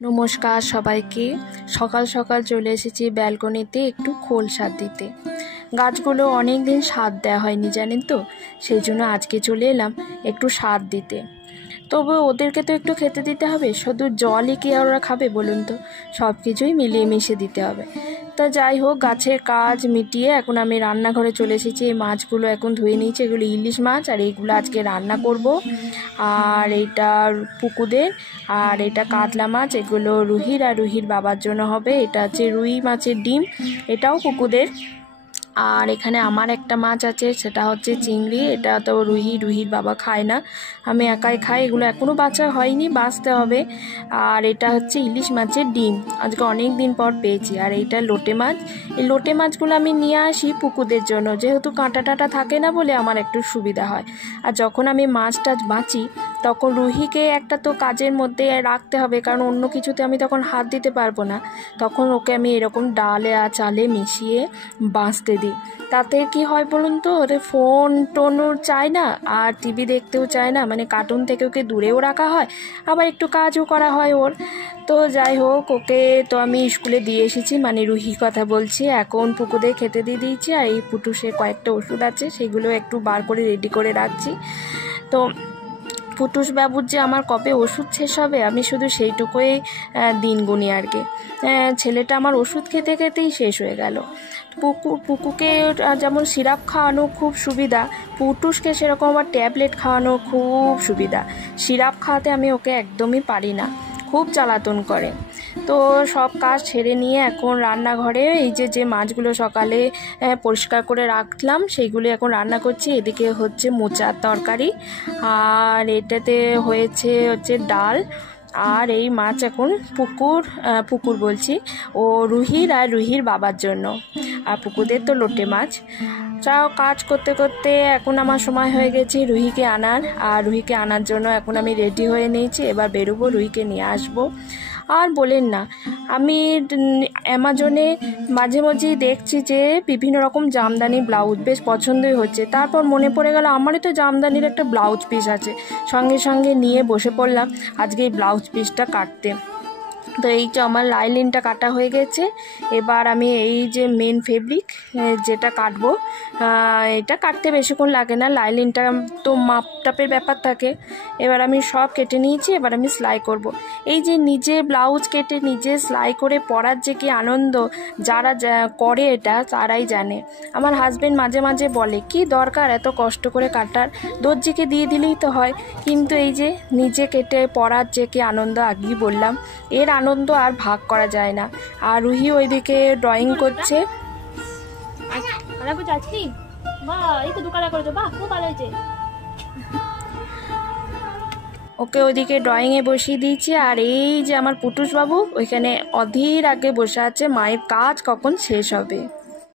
নমস্কার সবাইকে। সকাল সকাল চলে এসেছি ব্যালকনিতে একটু খোল সার দিতে। গাছগুলো অনেক দিন সার দেওয়া হয়নি জানেন তো, সেই জন্য আজকে চলে এলাম একটু সার দিতে। তবে ওদেরকে তো একটু খেতে দিতে হবে, শুধু জলই কি ওরা খাবে বলুন তো, সব কিছুই মিলিয়ে মিশিয়ে দিতে হবে। তা যাই হোক, গাছের কাজ মিটিয়ে এখন আমি রান্নাঘরে চলে এসেছি। এই মাছগুলো এখন ধুয়ে নিয়েছি, এগুলো ইলিশ মাছ, আর এইগুলো আজকে রান্না করব। আর এইটা পুকুদের, আর এটা কাতলা মাছ, এগুলো রুহির আর রুহির বাবার জন্য হবে। এটা হচ্ছে রুই মাছের ডিম, এটাও পুকুদের। আর এখানে আমার একটা মাছ আছে, সেটা হচ্ছে চিংড়ি। এটা তো রুহির বাবা খায় না, আমি একাই খাই। এগুলো এখনও বাছা হয়নি, বাছতে হবে। আর এটা হচ্ছে ইলিশ মাছের ডিম, আজকে অনেক দিন পর পেয়েছি। আর এইটা লোটে মাছ। এই লোটে মাছগুলো আমি নিয়ে আসি পুকুদের জন্য, যেহেতু কাঁটা টাটা থাকে না বলে আমার একটু সুবিধা হয়। আর যখন আমি মাছ টাছ বাঁচি তখন রুহিকে একটা তো কাজের মধ্যে রাখতে হবে, কারণ অন্য কিছুতে আমি তখন হাত দিতে পারবো না। তখন ওকে আমি এরকম ডালে আর চালে মিশিয়ে বাঁচতে দিই। তাতে কি হয় বলুন তো, ওরে ফোন টোনও চায় না, আর টিভি দেখতেও চায় না, মানে কার্টুন থেকে ওকে দূরেও রাখা হয়, আবার একটু কাজও করা হয় ওর। তো যাই হোক, ওকে তো আমি স্কুলে দিয়ে এসেছি, মানে রুহির কথা বলছি। এখন পুকুরে খেতে দিয়ে দিয়েছি, আর এই পুটুসের কয়েকটা ওষুধ আছে, সেগুলো একটু বার করে রেডি করে রাখছি। তো পুটুস বাবুর যে আমার কবে ওষুধ শেষ হবে, আমি শুধু সেইটুকুই দিন গুনি আর কি। ছেলেটা আমার ওষুধ খেতে খেতেই শেষ হয়ে গেল। পুকুকে যেমন সিরাপ খাওয়ানো খুব সুবিধা, পুটুসকে সেরকম আমার ট্যাবলেট খাওয়ানো খুব সুবিধা। সিরাপ খাওয়াতে আমি ওকে একদমই পারি না, খুব জ্বালাতন করে। তো সব কাজ ছেড়ে নিয়ে এখন রান্নাঘরে এই যে মাছগুলো সকালে পরিষ্কার করে রাখলাম, সেইগুলো এখন রান্না করছি। এদিকে হচ্ছে মোচার তরকারি, আর এটাতে হচ্ছে ডাল। আর এই মাছ এখন পুকুর বলছি, ও রুহির আর রুহির বাবার জন্য, আর পুকুরের তো লোটে মাছ। তাও কাজ করতে করতে এখন আমার সময় হয়ে গেছে রুহিকে আনার, আর রুহিকে আনার জন্য এখন আমি রেডি হয়ে নিয়েছি। এবার বেরোবো, রুহিকে নিয়ে আসবো। আর বলেন না, আমি অ্যামাজনে মাঝে মাঝেই দেখছি যে বিভিন্ন রকম জামদানি ব্লাউজ বেশ পছন্দই হচ্ছে। তারপর মনে পড়ে গেল আমারই তো জামদানির একটা ব্লাউজ পিস আছে, সঙ্গে সঙ্গে নিয়ে বসে পড়লাম আজকে এই ব্লাউজ পিসটা কাটতে। তো এই যে আমার লাইলিনটা কাটা হয়ে গেছে। এবার আমি এই যে মেন ফেব্রিক যেটা কাটবো, এটা কাটতে বেশিক্ষণ লাগে না, লাইলিনটা তো মাপটাপের ব্যাপার থাকে। এবার আমি সব কেটে নিয়েছি, এবার আমি সেলাই করব। এই যে নিজে ব্লাউজ কেটে নিজে সেলাই করে পরার যে কি আনন্দ, যারা করে এটা তারাই জানে। আমার হাজবেন্ড মাঝে মাঝে বলে, কি দরকার এত কষ্ট করে কাটার, দর্জিকে দিয়ে দিলেই তো হয়। কিন্তু এই যে নিজে কেটে পরার যে কি আনন্দ, আগেই বললাম, এর আনন্দ আর ভাগ করা যায় না। আর রুহি ওইদিকে ড্রয়িং করছে। ওকে ওইদিকে ড্রয়িংয়ে বসিয়ে দিয়েছি। আর এই যে আমার পুটুস বাবু ওইখানে অধীর আগে বসে আছে, মায়ের কাজ কখন শেষ হবে।